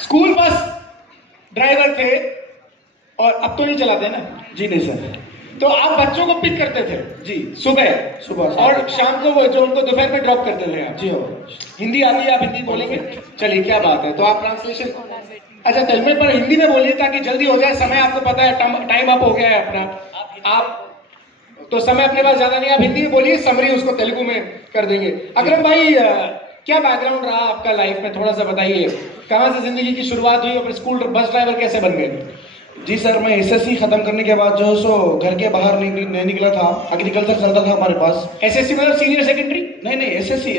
School bus driver थे और अब तो नहीं चलाते ना? जी नहीं सर। तो आप बच्चों को पिक करते थे जी सुबह सुबह और शाम को वो जो उनको दोपहर में ड्रॉप करते थे आप? जी हो। हिंदी आती है? आप हिंदी बोलेंगे? चलिए क्या बात है। तो आप ट्रांसलेशन अच्छा तेलुगु में पर हिंदी में बोलिए ताकि जल्दी हो जाए। समय आपको पता है टाइम अप हो गया है अपना। आप तो समय अपने पास ज्यादा नहीं, आप हिंदी में बोलिए, समरी उसको तेलुगु में कर देंगे। अकरम भाई क्या बैकग्राउंड रहा आपका लाइफ में, थोड़ा सा बताइए। कहाँ से जिंदगी की शुरुआत हुई और स्कूल बस ड्राइवर कैसे बन गए? जी सर, मैं एसएससी खत्म करने के बाद जो सो घर के बाहर नहीं निकला था। एग्रीकल्चर चलता था हमारे पास। एसएससी मतलब सीनियर सेकेंडरी? नहीं SSC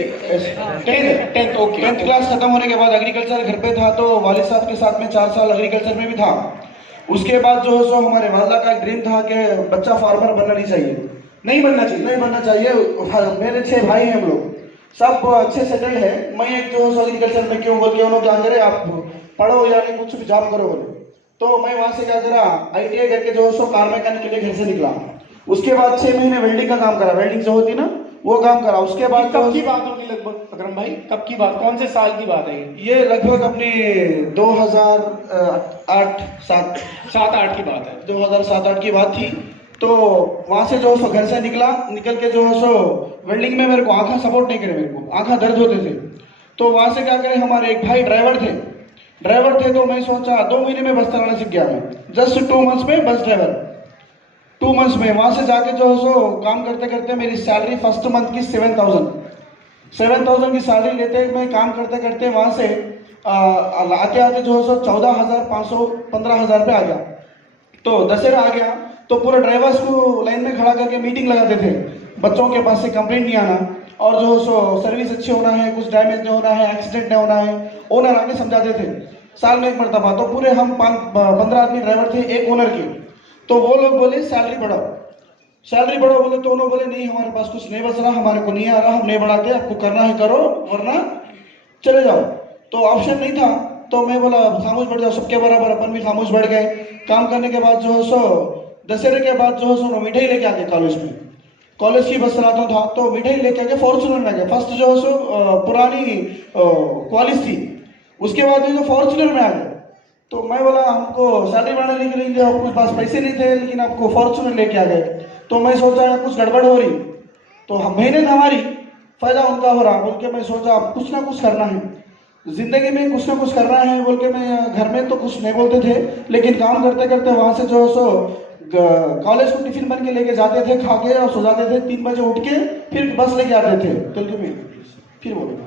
tenth okay. 10th class खत्म होने के बाद एग्रीकल्चर घर पे था, तो वालिद साहब के साथ में 4 साल एग्रीकल्चर में भी था। उसके बाद जो सो हमारे वालदा का एक ड्रीम था कि बच्चा फार्मर बनना नहीं चाहिए। नहीं बनना चाहिए। मेरे 6 भाई हैं हम लोग, सब अच्छे सेटल है। मैं एक जो एग्रीकल्चर में क्यों बोल के उन्होंने क्या करे, आप पढ़ो या नहीं कुछ भी जॉब करो बोले। तो मैं वहां से क्या करा, आईटीआई करके जो सो कार मैकेनिक के लिए घर से निकला। उसके बाद 6 महीने वेल्डिंग का काम करा, वेल्डिंग जो होती ना वो काम करा। उसके बाद कब की बात होगी लगभग अकरम भाई? कब की बात, कौन से साल की बात है ये लगभग अपने 2008 7-8 की बात है। 2007-8 की बात थी। तो वहां से जो सो घर से निकल के जो सो वेल्डिंग में मेरे को आंखा सपोर्ट नहीं करे, मेरे को आंखा दर्द होते थे। तो वहां से क्या करे, हमारे एक भाई ड्राइवर थे। तो मैं सोचा 2 महीने में बस चलाना सीख गया मैं, जस्ट 2 मंथ्स में बस ड्राइवर। 2 मंथ्स में वहां से जाके जो सो काम करते करते मेरी सैलरी फर्स्ट मंथ की 7,000 की सैलरी लेते मैं काम करते करते वहां से आते आते जो सो 14,500 15,000 पे आ गया। तो दशहरा आ गया तो पूरे ड्राइवर्स को लाइन में खड़ा करके मीटिंग लगाते थे। बच्चों के पास से कंप्लेंट नहीं आना और जो सो सर्विस अच्छी होना है, कुछ डैमेज नहीं होना है, एक्सीडेंट नहीं होना है, ओनर आके समझाते थे। साल में एक मरतबा। तो पूरे हम 15 आदमी ड्राइवर थे, एक ओनर के। तो वो लोग बोले सैलरी बढ़ाओ बोले। तो उन्होंने बोले नहीं, हमारे पास कुछ नहीं बच रहा, हमारे को नहीं आ रहा, हम नहीं बढ़ाते, आपको करना है करो वरना चले जाओ। तो ऑप्शन नहीं था। तो मैं बोला खामोश बढ़ जाओ, सबके बराबर अपन भी खामोश बढ़ गए। काम करने के बाद जो सो दशहरे के बाद जो सो मिठाई लेके आके कॉलेज की बस चलाता था। तो मिठाई लेके आके फॉर्चुनर में आ गया। फर्स्ट जो सो पुरानी क्वालिस थी, उसके बाद जो फॉर्चुनर में आ गया। तो मैं बोला हमको सैलरी बढ़ाने के लिए कुछ पास पैसे नहीं थे, लेकिन आपको फॉर्चुनर लेके आ गए। तो मैं सोचा कुछ गड़बड़ हो रही। तो हम मेहनत हमारी, फायदा उनका हो रहा बोल के मैं सोचा कुछ ना कुछ करना है जिंदगी में, कुछ ना कुछ करना है बोल के मैं घर में तो कुछ नहीं बोलते थे, लेकिन काम करते करते वहां से जो सो कॉलेज को टिफिन बन के लेके जाते थे, खा के और सो जाते थे। 3 बजे उठ के फिर बस लेके आते थे। तेलुगु में फिर बोलो,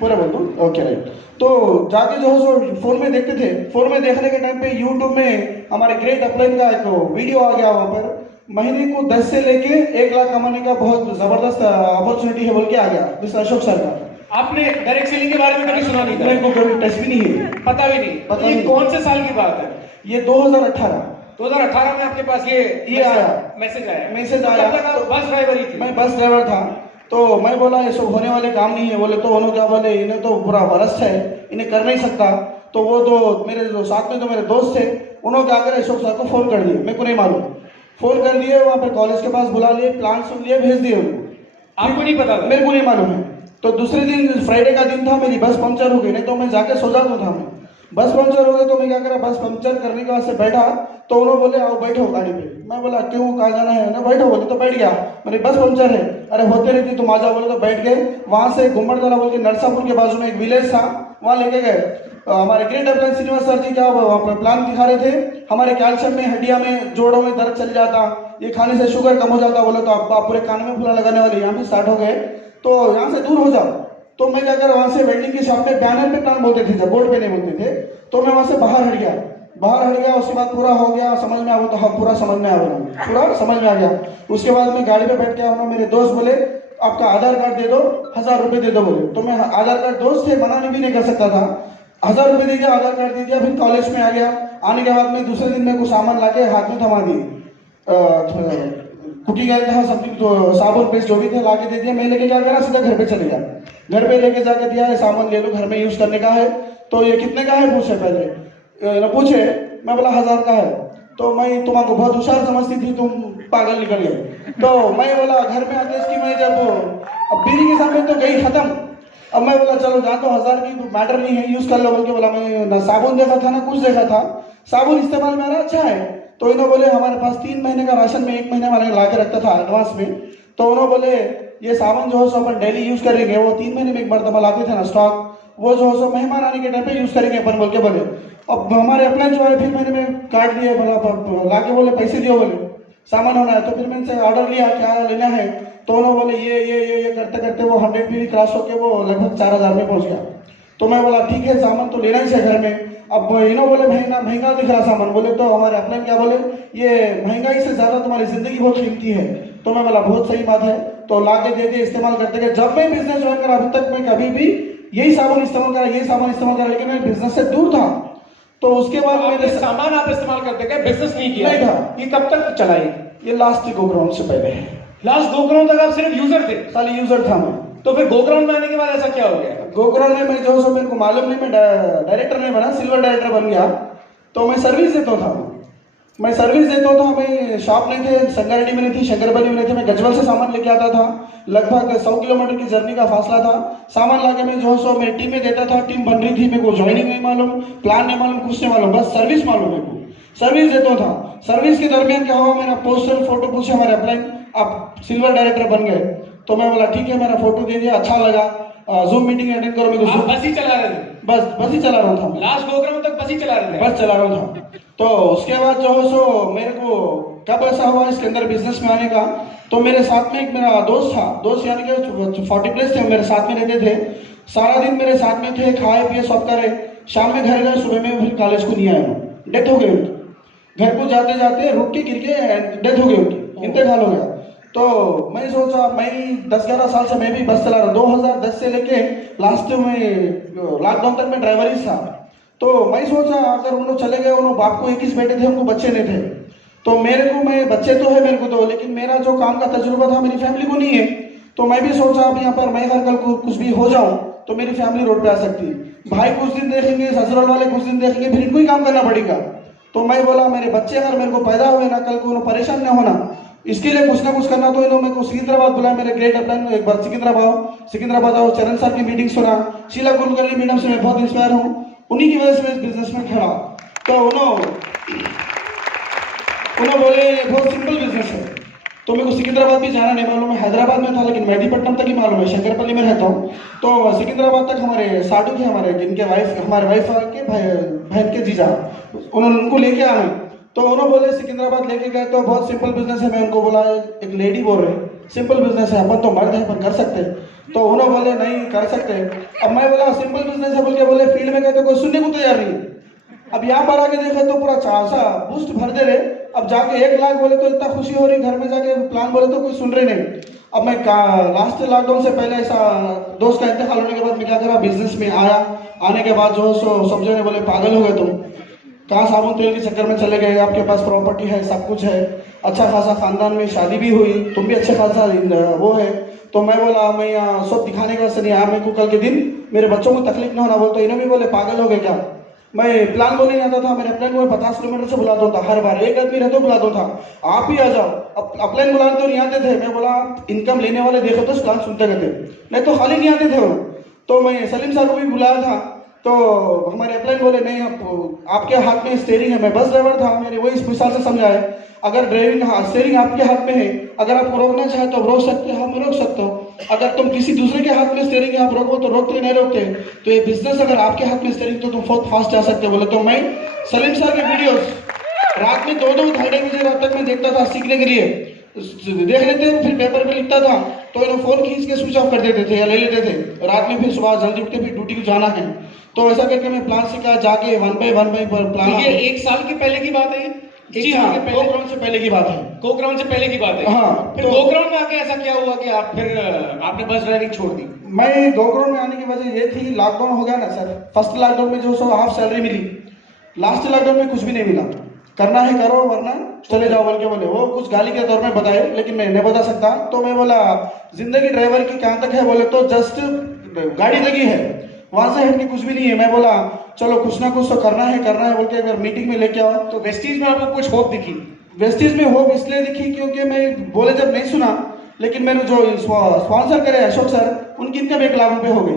पूरा बोल दो। Okay right. तो जाके जो सो फोन में देखते थे। फोन में देखने के टाइम पे यूट्यूब में हमारे ग्रेट अपलाइन का एक वीडियो आ गया। वहां पर महीने को 10 से लेके 1 लाख कमाने का बहुत जबरदस्त अपॉर्चुनिटी है बोल के आ गया मिस्टर अशोक सर का। आपने डायरेक्ट सेलिंग के बारे में कभी सुना नहीं था? मेरे को कभी टच भी नहीं है, पता भी नहीं। ये कौन से साल की बात है? ये 2018 में आपके पास ये आया, मैसेज आया। तो बस ड्राइवर ही थी? मैं बस ड्राइवर था। तो मैं बोला ये सब होने वाले काम नहीं है बोले। तो उन्होंने क्या बोले, इन्हें तो पूरा भ्रष्ट है, इन्हें कर नहीं सकता। तो वो तो मेरे जो साथ में जो मेरे दोस्त थे, उन्होंने क्या करे अशोक सर को फोन कर दिए। मेरे को नहीं मालूम, फोन कर दिए, वहाँ पे कॉलेज के पास बुला लिए, प्लान सुन लिए, भेज दिए उनको। आपको नहीं पता था? मेरे को नहीं मालूम है। तो दूसरे दिन फ्राइडे का दिन था, मेरी बस पंक्चर हो गई, नहीं तो मैं जाके सो जाता था। मैं बस पंक्चर हो गई तो मैं क्या करा, बस पंक्चर करने के बाद से बैठा। तो उन्होंने बोले आओ बैठो गाड़ी पे। मैं बोला क्यों, कहाँ जाना है ना? बैठो बोले। तो बैठ गया। मेरी बस पंक्चर है, अरे होते रहती तुम आ जाओ बोले। तो बैठ गए। वहां से गुम्मड़दला बोल के नरसापुर के बाजू में एक विलेज था, वहां लेके गए। हमारे ग्रेट अपलाइन श्रीनिवास सर जी क्या प्लान दिखा रहे थे। हमारे कैल्शियम में, हड्डियां में, जोड़ों में दर्द चल जाता, ये खाने से शुगर कम हो जाता बोले। तो आप पूरे कान में फूला लगाने वाले यहाँ भी स्टार्ट हो गए, तो यहाँ से दूर हो जाओ। तो मैं क्या कर, वहां से वेल्डिंग की शॉप पे बैनर पे प्लान बोलते थे, जब बोर्ड पे नहीं बोलते थे। तो मैं वहां से बाहर हट गया। उसके बाद पूरा हो गया, समझ में आ गया। तो हाँ पूरा समझ में आ गया, पूरा समझ में आ गया। उसके बाद मैं गाड़ी पे बैठ गया। मेरे दोस्त बोले आपका आधार कार्ड दे दो, 1,000 रुपए दे दो बोले। तो मैं आधार कार्ड, दोस्त थे मना भी नहीं कर सकता था, 1,000 रुपए दे दिया, आधार कार्ड दे दिया। फिर कॉलेज में आ गया। आने के बाद में दूसरे दिन में कुछ सामान लाके हाथ में थमा दिए, कुटी गए थे सब, तो साबुन पेस्ट जो भी थे लाके दे दिया। मैं लेके क्या करा, सीधा घर पे चले गया। घर पे लेके जाके दिया, सामान ले लो, घर में यूज करने का है। तो ये कितने का है पूछे, पहले पूछे। मैं बोला 1,000 का है। तो मैं तुम्हारा बहुत होशियार समझती थी, तुम पागल निकल गए। तो मैं बोला घर में आके इसकी मैं जब बीड़ी के सामने तो गई खत्म। अब मैं बोला चलो जहाँ तो 1000 की मैटर नहीं है, यूज कर लो बोल के बोला। मैं ना साबुन देखा था ना कुछ देखा था, साबुन इस्तेमाल मेरा अच्छा है। तो इन्होंने बोले हमारे पास 3 महीने का राशन में 1 महीने मैंने ला के रखता था एडवांस में। तो उन्होंने बोले ये साबुन जो है सो अपन डेली यूज करेंगे, वो 3 महीने में एक मरतबा लाते थे ना स्टॉक, वो जो है सो मेहमान आने के टाइम पे यूज करेंगे अपन बोल के बोले। अब हमारे अपने जो है फिर मैंने में काट लिए, बोला ला के बोले पैसे दियो बोले सामान होना है। तो फिर मैंने से ऑर्डर लिया क्या लेना है, तो उन्होंने बोले ये करते करते वो 100 भी क्रॉस होके वो लगभग 4000 में पहुंच गया। तो मैं बोला ठीक है सामान तो लेना ही है घर में। अब इन्हों बोले महंगा महंगा दिख रहा सामान, बोले तो हमारे अपने क्या बोले ये महंगाई से ज्यादा तुम्हारी जिंदगी बहुत कीमती है। तो मैं बोला बहुत सही बात है, तो ला के दे दे इस्तेमाल करते गए। जब मैं बिजनेस ज्वाइन करा अभी तक मैं कभी भी यही सामान इस्तेमाल करा, यही सामान इस्तेमाल करा, लेकिन मैं बिजनेस से दूर था। तो उसके बाद आपने सामान आप इस्तेमाल करते गए, बिजनेस नहीं किया? नहीं था। ये कब तक चलाई? ये लास्ट गोग्राउंड से पहले, लास्ट गोग्राउंड तक आप सिर्फ यूजर थे? साल यूजर था मैं। तो फिर गोग्राउंड में आने के बाद ऐसा क्या हो गया? गोग्राउंड में मैं जो सो मेरे को मालूम नहीं, मैं डायरेक्टर नहीं बना, सिल्वर डायरेक्टर बन गया। तो मैं सर्विस देता था, मैं सर्विस देता था। मैं शॉप नहीं थे, संगारेड्डी में नहीं थी, शंकरपल्ली में नहीं थे, मैं गजवल से सामान लेके आता था। लगभग 100 किलोमीटर की जर्नी का फासला था। सामान लाके मैं जो सो मेरी टीम में देता था, टीम बन रही थी, मेरे को ज्वाइनिंग नहीं मालूम, प्लान नहीं मालूम, कुछ नहीं मालूम, बस सर्विस मालूम मेरे को, सर्विस देता था। सर्विस के दरमियान क्या हुआ, मेरा पोस्टर फोटो पूछे हमारे अपलाइन, आप सिल्वर डायरेक्टर बन गए। तो मैं बोला ठीक है, मेरा फोटो दे दिया, अच्छा लगा, जूम मीटिंग अटेंड करो। मैं आप बस ही चला रहे थे? बस ही चला रहा था, लास्ट गोग्राउंड तक बस ही चला रहे थे? बस चला रहा था। तो उसके बाद जो है सो मेरे को कब ऐसा हुआ इसके अंदर बिजनेस में आने का, तो मेरे साथ में एक मेरा दोस्त था, दोस्त यानी कि 40 प्लस थे, मेरे साथ में रहते थे, सारा दिन मेरे साथ में थे, खाए पिए सब करे, शाम में घर गए, सुबह में फिर कॉलेज को नहीं आया, डेथ हो गई उनकी। घर को जाते जाते रुक के गिर के डेथ हो गई उनकी, इंतकाल हो गया। तो मैं सोचा, मैं 10-11 साल से मैं भी बस चला रहा, 2010 से लेके लास्ट में लॉकडाउन तक मैं ड्राइवर ही था। तो मैं सोचा अगर उन लोग चले गए, उन बाप को 21 बेटे थे, उनको बच्चे नहीं थे, तो मेरे को, मैं बच्चे तो है मेरे को तो, लेकिन मेरा जो काम का तजुर्बा था मेरी फैमिली को नहीं है। तो मैं भी सोचा अब यहाँ पर मैं हर कल को कुछ भी हो जाऊं तो मेरी फैमिली रोड पे आ सकती है, भाई कुछ दिन देखेंगे, ससुराल वाले कुछ दिन देखेंगे, फिर इनको ही काम करना पड़ेगा। तो मैं बोला मेरे बच्चे अगर मेरे को पैदा हुए ना, कल को उन्हें परेशान न होना, इसके लिए कुछ ना कुछ करना। तो इन्होंने मेरे को सिकंदराबाद बुलाया, मेरे ग्रेट अपलाइन में एक बार सिकंदराबाद आओ, चरण साहब की मीटिंग सुना, शीला कुलकर्णी मैडम से मैं बहुत इंस्पायर हूँ, उन्हीं की वजह से मैं इस बिजनेस में खड़ा। तो उन्होंने बोले बहुत सिंपल बिजनेस है। तो मेरे को सिकंदराबाद भी जाना नहीं मालूम, मैं हैदराबाद में था लेकिन मेहदीपट्टम तक ही मालूम है, शंकरपल्ली में रहता हूँ। तो सिकंदराबाद तक हमारे साधु थे, हमारे जिनके हमारे वाइफ के बहन के जीजा, उन्होंने उनको लेके आए। तो उन्होंने बोले सिकंदराबाद लेके गए, तो बहुत सिंपल बिजनेस है। मैं उनको बोला एक लेडी बोल रहे सिंपल बिजनेस है, अपन तो मर्द है अपन कर सकते। तो उन्होंने बोले नहीं कर सकते। अब मैं बोला सिंपल बिजनेस है बोल के, बोले फील्ड में गए तो कोई सुनने को तैयार नहीं। अब यहाँ पर आके देखे तो पूरा चासा बूस्ट भर दे रहे। अब जाके 1 लाख बोले तो इतना खुशी हो रही, घर में जाके प्लान बोले तो कोई सुन रहे नहीं। अब मैं लास्ट लॉकडाउन से पहले ऐसा दोस्त का इंतकाल होने के बाद मैं क्या करा, बिजनेस में आया। आने के बाद जो सब जने बोले पागल हो गए तुम, कहाँ साबुन तेल के चक्कर में चले गए, आपके पास प्रॉपर्टी है, सब कुछ है, अच्छा खासा खानदान में शादी भी हुई, तुम भी अच्छे खासा वो है। तो मैं बोला मैं यहाँ सब दिखाने का वैसे नहीं आया, मेरे को कल के दिन मेरे बच्चों को तकलीफ ना होना बोल। तो इन्होंने भी बोले पागल हो गए क्या, मैं प्लान बोलने नहीं आता था, मेरे अपलाइन को 50 किलोमीटर से बुलाता था, हर बार एक आदमी रहता बुलाता था, आप ही आ जाओ। अब अपलाइन बुलाने तो नहीं आते थे, मैं बोला इनकम लेने वाले देखो तो प्लान सुनते रहते, नहीं तो खाली नहीं आते थे वो। तो मैं सलीम साहब को भी बुलाया था, तो हमारे अपलाइन बोले नहीं आपके हाथ में स्टेयरिंग है, मैं बस ड्राइवर था, मैंने वही इस मिसाल से समझाया, अगर ड्राइविंग स्टेयरिंग आपके हाथ में है, अगर आप रोकना चाहे तो रोक सकते हो, मैं रोक सकता हूँ, अगर तुम किसी दूसरे के हाथ में स्टेयरिंग आप रोको तो रोकते नहीं रोकते। तो ये बिजनेस अगर आपके हाथ में स्टेयरिंग तो तुम बहुत फास्ट जा सकते हो बोले। तो मैं सलीम साहब के वीडियोस रात में 2-2 ढाई बजे रात तक मैं देखता था सीखने के लिए, देख लेते फिर पेपर पे लिखता था। तो इन्होंने फोन खींच के स्विच ऑफ कर देते थे या ले लेते थे, रात में फिर सुबह जल्दी उठते फिर ड्यूटी को जाना है। तो ऐसा करके मैं प्लान सीखा, जाके 1 बाय 1 प्लान। ये 1 साल के पहले की बात है? जी हाँ, गोग्राउंड से पहले की बात है। गोग्राउंड से पहले की बात है? हाँ। फिर गोग्राउंड में आके ऐसा क्या हुआ कि आप फिर आपने बस ड्राइविंग छोड़ दी? मैं गोग्राउंड में आने की वजह ये थी, लॉकडाउन हो गया ना सर, फर्स्ट लॉकडाउन में जो हाफ सैलरी मिली, लास्ट लॉकडाउन में कुछ भी नहीं मिला, करना है करो वरना चले जाओ बोल के बोले। वो कुछ गाली के तौर में बताए लेकिन मैं नहीं बता सकता। तो मैं बोला जिंदगी ड्राइवर की कहाँ तक है बोले तो जस्ट गाड़ी लगी है, वहां से हट के कुछ भी नहीं है। मैं बोला चलो कुछ ना कुछ तो करना है बोल के अगर मीटिंग में लेके आओ। तो वेस्टीज में आपको कुछ होप दिखी? वेस्टीज में होप इसलिए दिखी क्योंकि मैं बोले जब नहीं सुना, लेकिन मैंने जो स्पॉन्सर करे अशोक सर, उनकी इनकम 1 लाख रुपए हो गई।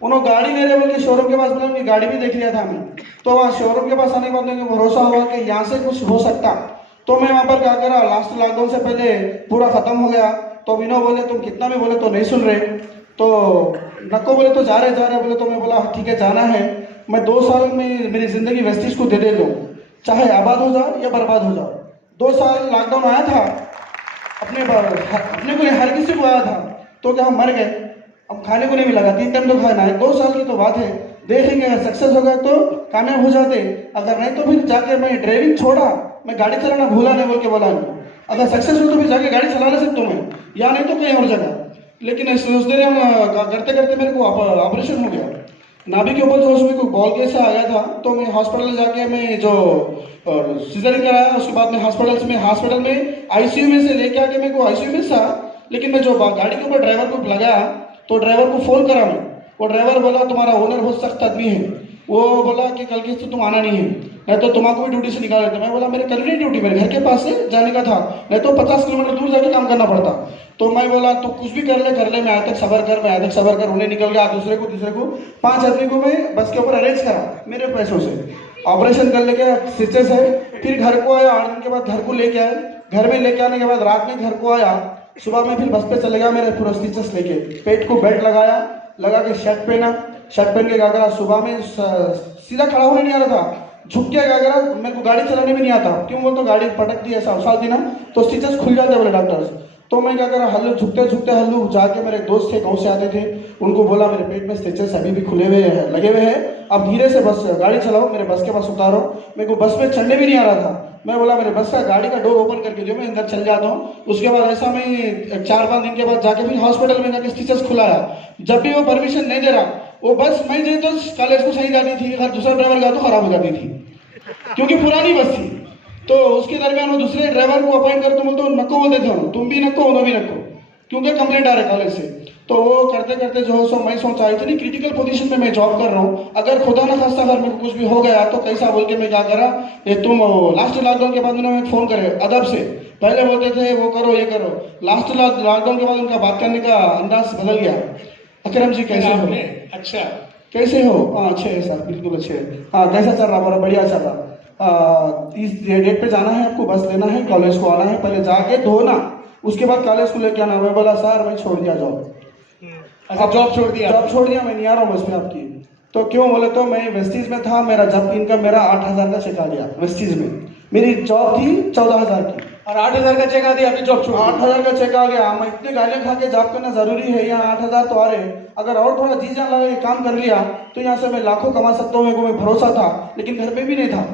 उन्होंने गाड़ी ले रहे बोल के शोरूम के पास बोला, उनकी गाड़ी भी देख लिया था मैं। तो वहाँ शोरूम के पास आने के बाद मुझे भरोसा हुआ कि यहाँ से कुछ हो सकता। तो मैं वहाँ पर क्या करा, लास्ट लॉकडाउन से पहले पूरा खत्म हो गया। तो विनो बोले तुम कितना भी बोले तो नहीं सुन रहे, तो नको बोले तो जा रहे बोले। तो मैं बोला ठीक है जाना है, मैं 2 साल में मेरी जिंदगी वेस्टिज को दे दूँ, चाहे आबाद हो जाओ या बर्बाद हो जाओ। 2 साल लॉकडाउन आया था, अपने को हर किसी को आया था, तो क्या हम मर गए? अब खाने को नहीं मिला, 3 टाइम तो खाना है। 2 साल की तो बात है, देखेंगे अगर सक्सेस होगा तो कामयाब हो जाते, अगर नहीं तो फिर जाके मैं ड्राइविंग छोड़ा, मैं गाड़ी चलाना भूला नहीं बोल के बोला नहीं। अगर सक्सेस हो तो फिर जाके गाड़ी चला ले सकता हूँ मैं, या नहीं तो कहीं और जगह। लेकिन उस देर करते करते मेरे को ऑपरेशन हो गया नाभि के ऊपर, जो उसमें कोई बॉल केस आ गया था। तो मैं हॉस्पिटल जाके मैं जो सीजरिंग कराया, उसके बाद में हॉस्पिटल में आईसीयू में से लेके आके मेरे को आईसीयू में था। लेकिन मैं जो गाड़ी के ऊपर ड्राइवर को लगाया, तो ड्राइवर को फोन करा मैं, वो ड्राइवर बोला तुम्हारा ओनर बहुत सख्त आदमी है, वो बोला कि कल के तुम आना नहीं है, नहीं तो तुम्हारा भी ड्यूटी से निकाल देते। मैं बोला मेरे कल नहीं ड्यूटी, मेरे घर के पास से जाने का था, नहीं तो 50 किलोमीटर दूर जाके काम करना पड़ता। तो मैं बोला तो कुछ भी कर ले, मैं आया तक सबर कर, उन्हें निकल गया, दूसरे को 5 आदमी को मैं बस के ऊपर अरेंज करा मेरे पैसों से, ऑपरेशन कर लेके स्टिचेस है। फिर घर को आया, 8 दिन के बाद घर को लेके आए। घर में लेके आने के बाद रात में घर को आया, सुबह में फिर बस पे चले गया मेरे पूरा स्टिचेस लेके, पेट को बेल्ट लगा के शर्ट पहन के क्या करा, सुबह में सीधा खड़ा होने नहीं आ रहा था, झुक के क्या करा, मेरे को गाड़ी चलाने भी नहीं आता। क्यों बोल तो गाड़ी पटक दी ऐसा उछाल दी ना, तो स्टिचेस खुल जाते बोले डॉक्टर्स। तो मैं क्या करा, हल्लू झुकते जाके मेरे दोस्त थे गाँव से आते थे, उनको बोला मेरे पेट में स्टिचेस अभी भी लगे हुए हैं, अब धीरे से बस गाड़ी चलाओ, मेरे बस के पास उतारो। मेरे को बस में चढ़ने भी नहीं आ रहा था। मैं बोला मेरे बस का गाड़ी का डोर ओपन करके दो, मैं अंदर चल जाता हूँ। उसके बाद ऐसा मैं 4-5 दिन के बाद जाके फिर हॉस्पिटल में जाके स्टिचेस खुलाया। जब भी वो परमिशन नहीं दे रहा, वो बस मैं दे तो कॉलेज को सही जाती थी, अगर दूसरा ड्राइवर गया तो खराब हो जाती थी, क्योंकि पुरानी बस थी। तो उसके दरमियान वो दूसरे ड्राइवर को अपॉइंट कर, तो बोलते नको बोलते थे, तुम भी नको उन्होंने भी नको, क्योंकि कंप्लेंट आ रहे कॉलेज से। तो वो करते जो सो मैं सोचा इतनी क्रिटिकल पोजीशन में मैं जॉब कर रहा हूँ, अगर खुदा ना खास्ता अगर मेरे को कुछ भी हो गया तो कैसा बोल के मैं क्या करा, ये तुम लास्ट लॉकडाउन के बाद उन्होंने फोन करे अदब से, पहले बोलते थे वो करो ये करो, लास्ट लॉकडाउन के बाद उनका बात करने का अंदाज बदल गया। अकरम जी कैसे हो? अच्छा कैसे हो? हाँ अच्छे है सर, बिल्कुल अच्छे है। हाँ कैसा चल रहा? बड़ा बढ़िया चल रहा। इस डेट पे जाना है आपको, बस लेना है, कॉलेज को आना है, पहले जाके धोना, उसके बाद कॉलेज को लेके आना। मैं बोला सर मैं छोड़ दिया जॉब। अच्छा जॉब छोड़ दिया? जॉब छोड़ दिया, मैं नहीं आ रहा हूँ बस में आपकी। तो क्यों बोले तो मैं वेस्टीज में था, मेरा जब इनकम मेरा 8,000 का चेक आ गया वेस्टीज में, मेरी जॉब थी 14,000 की, और 8,000 का चेक आ दिया, आपने जॉब छोड़ दी? 8,000 का चेक आ गया। मैं इतने गालियां खा के जॉब करना जरूरी है, यहाँ 8,000 तो आ रहे, अगर और थोड़ा जी जान लगा के काम कर लिया तो यहाँ से मैं लाखों कमा सकता हूँ, मेरे को भरोसा था, लेकिन घर में भी नहीं था।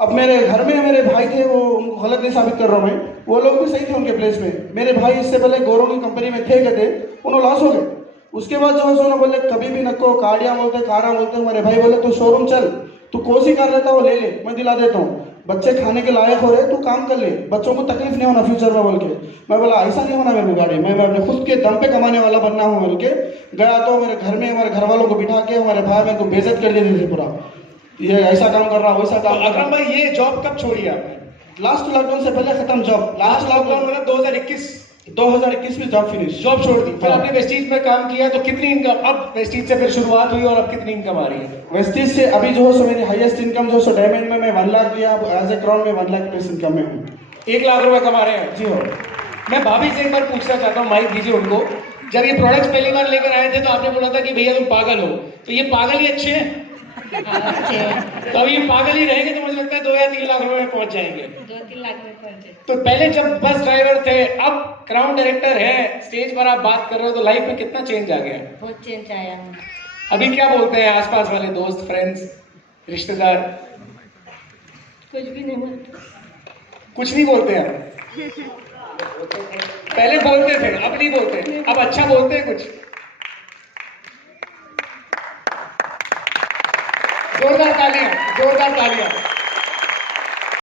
अब मेरे घर में मेरे भाई थे, वो उनको गलत नहीं साबित कर रहा हूँ मैं, वो लोग भी सही थे उनके प्लेस में। मेरे भाई इससे पहले गौरव की कंपनी में थे कहते, उन्होंने लॉस हो गए। उसके बाद जो है बोले कभी भी नको काड़िया बोलते, कारा बोलते। मेरे भाई बोले तू शोरूम चल, तू कोसी कर लेता वो ले ले, मैं दिला देता हूँ, बच्चे खाने के लायक हो रहे, तू काम कर ले, बच्चों को तकलीफ नहीं होना फ्यूचर में बोल के। मैं बोला ऐसा नहीं होना मेरे को गाड़ी, मैं अपने खुद के दम पे कमाने वाला बनना हूँ बोल के गया। तो मेरे घर में हमारे घर वालों को बिठा के हमारे भाई मेरे को बेइज्जत कर देते थे पूरा, ये ऐसा काम कर रहा वैसा काम। अकरम भाई ये जॉब कब छोड़ी आपने? लास्ट लॉकडाउन से पहले खत्म जॉब। लास्ट लॉकडाउन मतलब 2021 में जॉब फिनिश, जॉब छोड़ दी। फिर आपने वेस्टीज में काम किया, तो कितनी इनकम अब वेस्टीज से फिर शुरुआत हुई, और अब कितनी इनकम आ रही है वेस्टीज से? अभी जो है मेरी हाईएस्ट इनकम जो है डायमंड में मैं 1 लाख लिया, एज ए क्राउन में 1 लाख प्लस इनकम में हूँ। 1 लाख रुपए कमा रहे हैं? जी हो। मैं भाभी से एक बार पूछना चाहता हूँ, माइक दीजिए उनको। जब ये प्रोडक्ट्स पहली बार लेकर आए थे तो आपने बोला था कि भैया तुम पागल हो, तो ये पागल ही अच्छे हैं? तो अब ये पागल ही रहेंगे तो मुझे लगता है 2 या 3 लाख रुपए में पहुंच जाएंगे। 2-3 लाख में पहुंच जाए। तो पहले जब बस ड्राइवर थे, अब क्राउन डायरेक्टर है, स्टेज पर आप बात कर रहे हो, तो लाइफ में कितना चेंज आ गया? बहुत चेंज आया है। अभी क्या बोलते हैं आसपास वाले दोस्त, फ्रेंड्स, रिश्तेदार? कुछ भी नहीं बोलते। कुछ नहीं बोलते हैं? पहले बोलते थे, अब नहीं बोलते, अब अच्छा बोलते हैं कुछ? जोरदार तालियां, जोरदार तालियां।